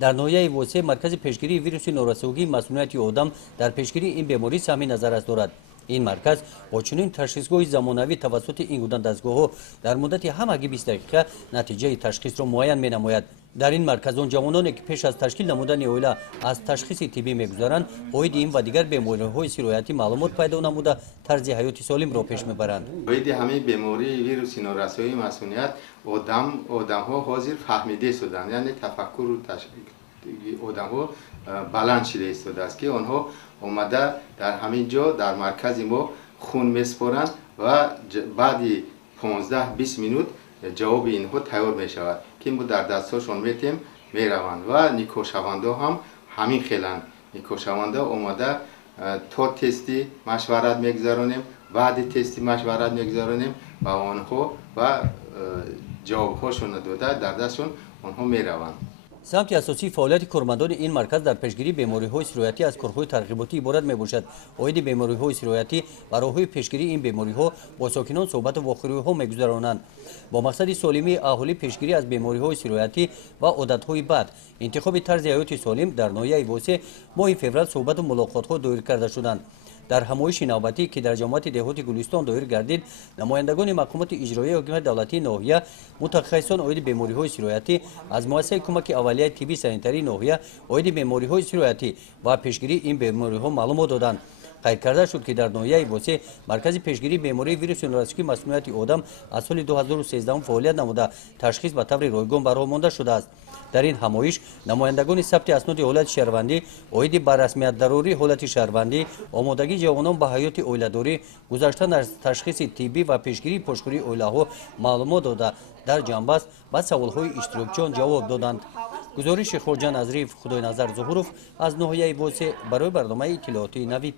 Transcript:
дар ноҳияи восеъ маркази пешгирии вируси норасогии масмумияти одам дар пешгирии ин беморӣ саҳми назаррас дорад. ин марказ бо чунин ташхисгоҳи замонавӣ тавассути ин гуна дастгоҳҳо дар муддати ҳамагӣ 20 дақиқа натиҷаи ташхисро муайян менамояд. дар ин марказ он ҷавононе ки пеш аз ташкил намудани оила аз ташхиси тиббӣ мегузаранд оиди ин ва дигар бемориҳои сироятӣ маълумот пайдо намуда тарзи ҳаёти солимро пеш мебаранд. оиди ҳамаи бемории вируси норасоии масмумият одамҳо ҳозир фаҳмида шуданд, яъне тафаккуру одамҳо баланд шуда истодааст ки онҳо омада дар ҳамин ҷо дар маркази мо хун месупоранд ва баъди 15-20 минут ҷавоби инҳо тайёр мешавад ки мо дар дастҳошон метем мераванд ва никоҳшавандо ҳам ҳамин хеланд. никоҳшаванда омада то тести машварат мегузаронем, баъди тести машварат мегузаронем ва онҳо ва ҷавобҳошонро дода дар дастшон онҳо мераванд. самти асосии фаъолияти кормандони ин марказ дар пешгирии бемориҳои сироятӣ аз корҳои тарғиботӣ иборат мебошад. оиди бемориҳои сироятӣ ва роҳҳои пешгирии ин бемориҳо бо сокинон суҳбату вохӯриҳо мегузаронанд бо мақсади солимии аҳолӣ, пешгирӣ аз бемориҳои сироятӣ ва одатҳои бад, интихоби тарзи ҳаёти солим. дар ноҳияи восеъ моҳи феврал суҳбату мулоқотҳо доир карда шуданд. дар ҳамоиши навбатӣ ки дар ҷамоати деҳоти гулистон доир гардид, намояндагони маҳкумоти иҷроияи ҳокимияти давлатии ноҳия, мутахассисон оиди бемориҳои сироятӣ аз муассисаи кӯмаки аввалияи тиббии санитарии ноҳия оиди бемориҳои сироятӣ ва пешгирии ин бемориҳо маълумот доданд. қайд карда шуд ки дар ноҳияи восеъ маркази пешгирии бемории вируси норасогии масмумияти одам аз соли 2013 фаъолият намуда ташхис ба таври ройгон ба роҳ монда шудааст. дар ин ҳамоиш намояндагони сабти асноди ҳолати шаҳрвандӣ, оиди ба расмиятдарории ҳолати шаҳрвандӣ, омодагии ҷавонон ба ҳаёти оиладорӣ, гузаштан аз ташхиси тиббӣ ва пешгирии пошхӯрии оилаҳо маълумот дода, дар ҷанбаст ба саволҳои иштирокчиён ҷавоб доданд. гузориши хоҷа Назриев Худойназар Зуҳуров аз ноҳияи восеъ барои барномаи иттилооти Навид.